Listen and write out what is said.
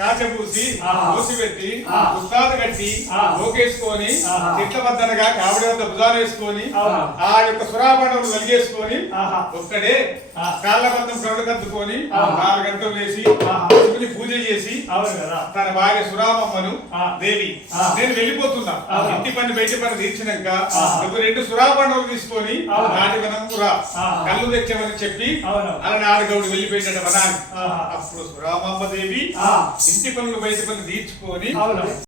కాచపూసి ఆహా. పెట్టి ఆ. ఉస్తాదు కట్టి ఆహా. చెట్ల బద్దనగా కావిడి వద్ద భుజాలు వేసుకొని. ఆ యొక్క సురాబండలు వెలిగేసుకొని. ఒక్కడే ఆ. కాళ్ళ బంధం కరుడు కద్దుకొని. నాలుగు గంటలు వేసి తన భార్య సురామమ్మను. దేవి. నేను వెళ్ళిపోతున్నా. ఇంటి పని బయట పని తీర్చినాక. నువ్వు రెండు సురాబండలు తీసుకొని. నాటి వనం రా. కళ్ళు తెచ్చామని చెప్పి. అలా నాడుగౌడు వెళ్ళిపోయినట్టు వనానికి ఆహా. అప్పుడు సురామమ్మ దేవి. ఇంటి పనులు బయట పనులు తీర్చుకొని